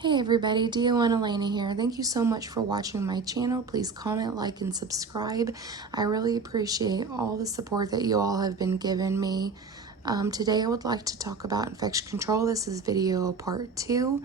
Hey everybody, Dio and Elena here. Thank you so much for watching my channel. Please comment, like, and subscribe. I really appreciate all the support that you all have been giving me. Today I would like to talk about infection control. This is video part 2.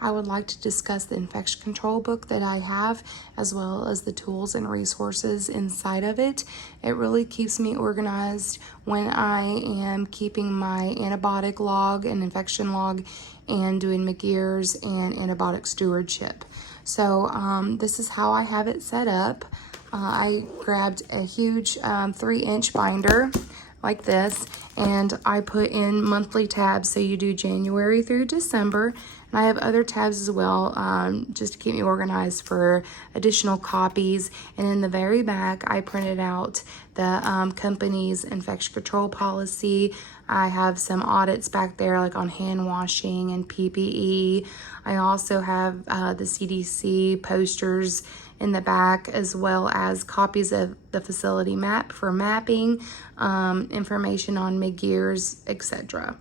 I would like to discuss the infection control book that I have, as well as the tools and resources inside of it. It really keeps me organized when I am keeping my antibiotic log and infection log and doing McGear's and antibiotic stewardship. So this is how I have it set up. I grabbed a huge 3-inch binder like this, and I put in monthly tabs, so you do January through December, and I have other tabs as well, just to keep me organized for additional copies. And in the very back, I printed out the company's infection control policy. I have some audits back there, like on hand washing and PPE. I also have the CDC posters in the back, as well as copies of the facility map for mapping, information on McGear's, etc.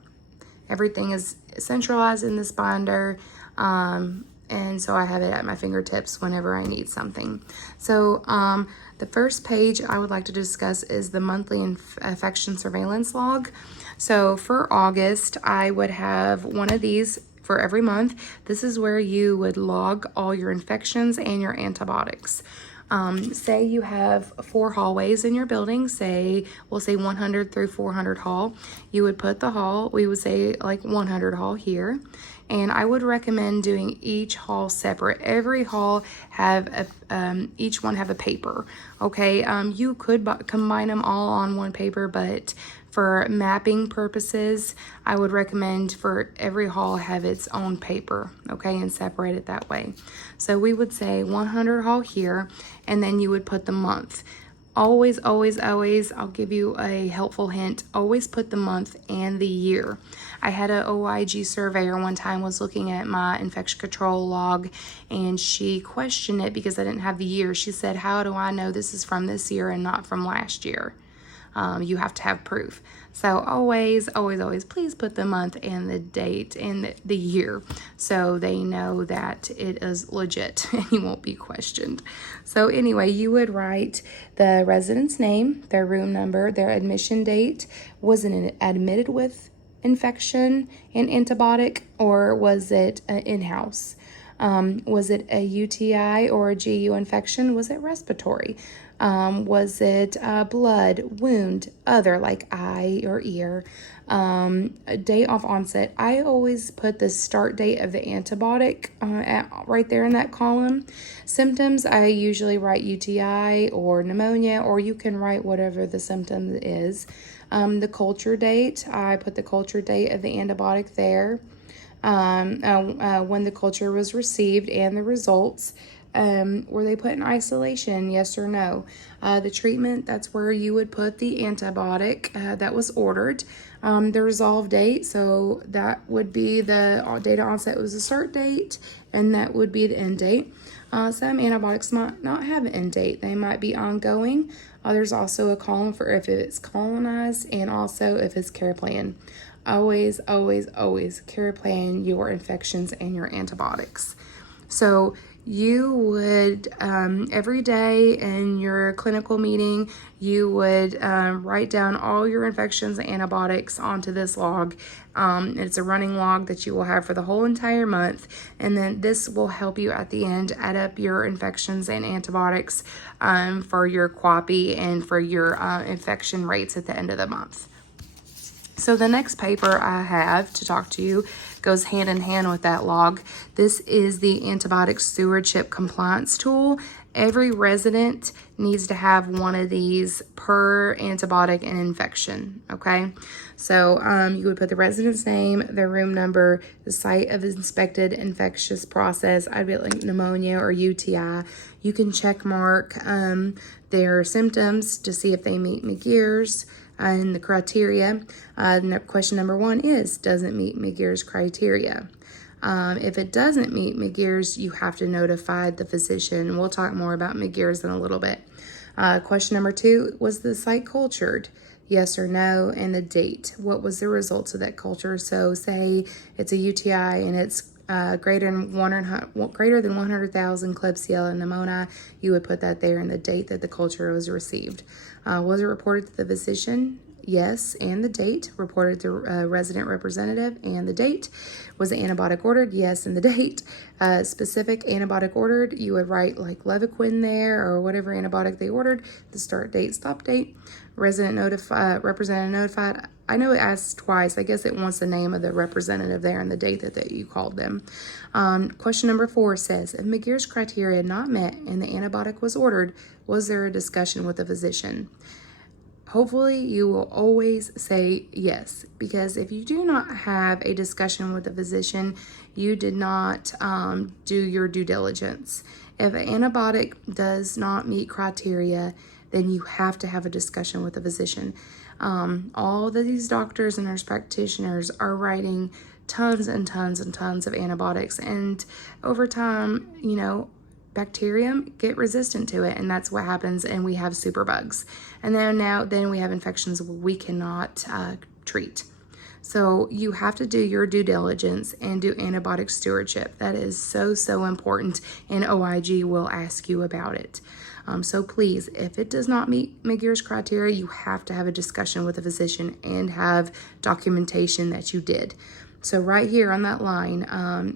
Everything is centralized in this binder, and so I have it at my fingertips whenever I need something. So the first page I would like to discuss is the monthly infection surveillance log. So for August, I would have one of these for every month. This is where you would log all your infections and your antibiotics. Say you have 4 hallways in your building, we'll say 100 through 400 hall. You would put the hall, we would say like 100 hall here. And I would recommend doing each hall separate. Every hall have each one have a paper, okay? You could combine them all on one paper, but for mapping purposes, I would recommend for every hall have its own paper, okay, and separate it that way. So we would say 100 hall here, and then you would put the month. Always, always, always, I'll give you a helpful hint, always put the month and the year. I had a OIG surveyor one time was looking at my infection control log, and she questioned it because I didn't have the year. She said, how do I know this is from this year and not from last year? You have to have proof. So always, always, always, please put the month and the date and the year so they know that it is legit and you won't be questioned. So anyway, you would write the resident's name, their room number, their admission date. Was it admitted with infection and antibiotic, or was it in-house? Was it a UTI or a GU infection? Was it respiratory? Was it blood, wound, other, like eye or ear? A date of onset. I always put the start date of the antibiotic right there in that column. Symptoms, I usually write UTI or pneumonia, or you can write whatever the symptom is. The culture date, I put the culture date of the antibiotic there. When the culture was received and the results. Were they put in isolation, yes or no? The treatment, that's where you would put the antibiotic that was ordered. The resolve date, so that would be the date of onset was the start date, and that would be the end date. Some antibiotics might not have an end date. They might be ongoing. There's also a column for if it's colonized and also if it's care plan. Always, always, always care plan your infections and your antibiotics. So you would, every day in your clinical meeting, you would write down all your infections and antibiotics onto this log. It's a running log that you will have for the whole entire month. And then this will help you at the end add up your infections and antibiotics for your QAPI and for your infection rates at the end of the month. So the next paper I have to talk to you goes hand in hand with that log. This is the antibiotic stewardship compliance tool. Every resident needs to have one of these per antibiotic and infection, okay? So you would put the resident's name, their room number, the site of the inspected infectious process. I'd be like pneumonia or UTI. You can check mark their symptoms to see if they meet McGear's and the criteria. Question number 1 is, does it meet McGear's criteria? If it doesn't meet McGear's, you have to notify the physician. We'll talk more about McGear's in a little bit. Question number 2, was the site cultured? Yes or no, and the date. What was the results of that culture? So say it's a UTI and it's greater than 100,000 Klebsiella pneumoniae, you would put that there in the date that the culture was received. Was it reported to the physician? Yes, and the date. Reported to resident representative and the date. Was the antibiotic ordered? Yes, and the date. Specific antibiotic ordered, you would write like Levaquin there or whatever antibiotic they ordered, the start date, stop date. Resident notified, representative notified. I know it asks twice. I guess it wants the name of the representative there and the date that you called them. Question number 4 says, if McGear's criteria not met and the antibiotic was ordered, was there a discussion with the physician? Hopefully you will always say yes, because if you do not have a discussion with the physician, you did not do your due diligence. If an antibiotic does not meet criteria, then you have to have a discussion with the physician. All of these doctors and nurse practitioners are writing tons and tons and tons of antibiotics, and over time, you know, bacterium get resistant to it, and that's what happens, and we have superbugs. And then we have infections we cannot treat. So you have to do your due diligence and do antibiotic stewardship. That is so important, and OIG will ask you about it. So please, if it does not meet McGear's criteria, you have to have a discussion with a physician and have documentation that you did. So right here on that line,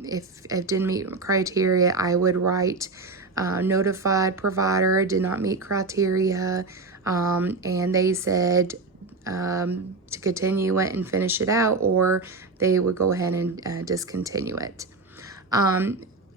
if it didn't meet criteria, I would write notified provider did not meet criteria, and they said to continue it and finish it out, or they would go ahead and discontinue it.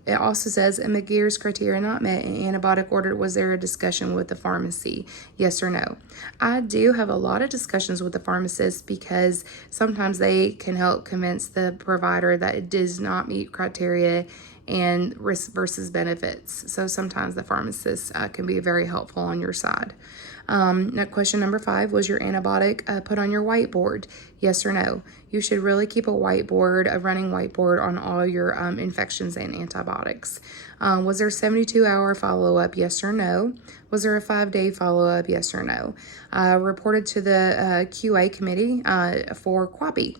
It also says, McGear's criteria not met, an antibiotic ordered. Was there a discussion with the pharmacy? Yes or no? I do have a lot of discussions with the pharmacist because sometimes they can help convince the provider that it does not meet criteria and risk versus benefits. So sometimes the pharmacist can be very helpful on your side. Now, question number 5, was your antibiotic put on your whiteboard? Yes or no? You should really keep a whiteboard, a running whiteboard on all your infections and antibiotics. Was there a 72-hour follow-up? Yes or no? Was there a 5-day follow-up? Yes or no? Reported to the QA committee for QAPI?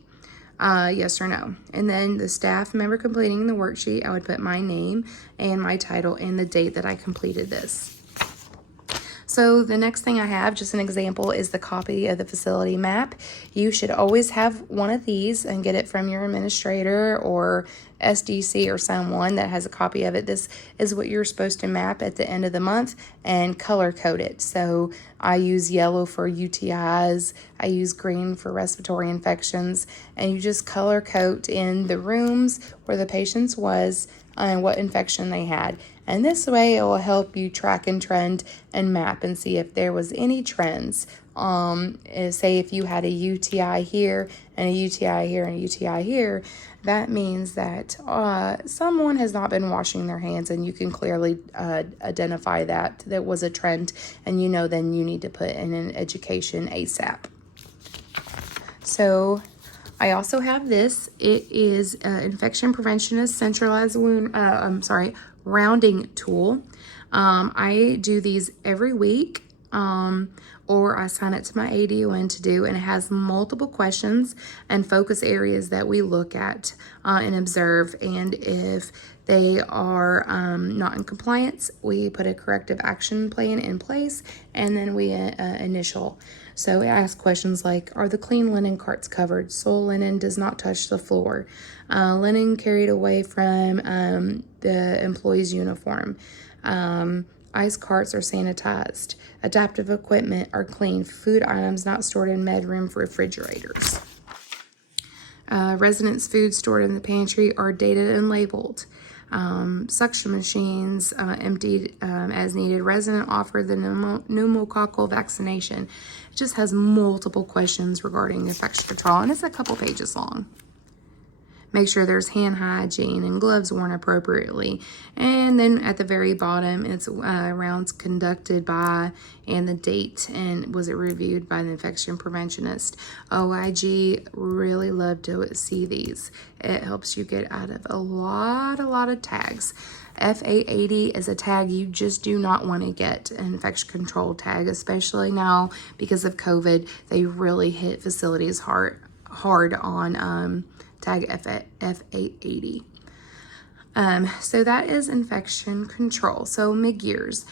Yes or no? And then the staff member completing the worksheet, I would put my name and my title and the date that I completed this. So the next thing I have, just an example, is the copy of the facility map. You should always have one of these and get it from your administrator or SDC or someone that has a copy of it. This is what you're supposed to map at the end of the month and color code it. So I use yellow for UTIs, I use green for respiratory infections, and you just color code in the rooms where the patients was and what infection they had. And this way it will help you track and trend and map and see if there was any trends. Say if you had a UTI here and a UTI here and a UTI here, that means that someone has not been washing their hands, and you can clearly identify that was a trend, and you know then you need to put in an education ASAP. So I also have this. It is infection preventionist centralized wound, rounding tool. I do these every week, or I sign it to my ADON to do, and it has multiple questions and focus areas that we look at and observe. And if they are not in compliance, we put a corrective action plan in place, and then we initial. So it asks questions like, are the clean linen carts covered? Soil linen does not touch the floor. Linen carried away from the employee's uniform. Ice carts are sanitized. Adaptive equipment are clean. Food items not stored in med room refrigerators. Residents' food stored in the pantry are dated and labeled. Suction machines emptied as needed. Resident offered the pneumococcal vaccination. It just has multiple questions regarding infection control, and it's a couple pages long. Make sure there's hand hygiene and gloves worn appropriately. And then at the very bottom, it's rounds conducted by and the date, and was it reviewed by the infection preventionist. OIG really love to see these. It helps you get out of a lot of tags. F880 is a tag you just do not want to get, an infection control tag, especially now because of COVID. They really hit facilities hard on tag F880. So that is infection control. So McGear's.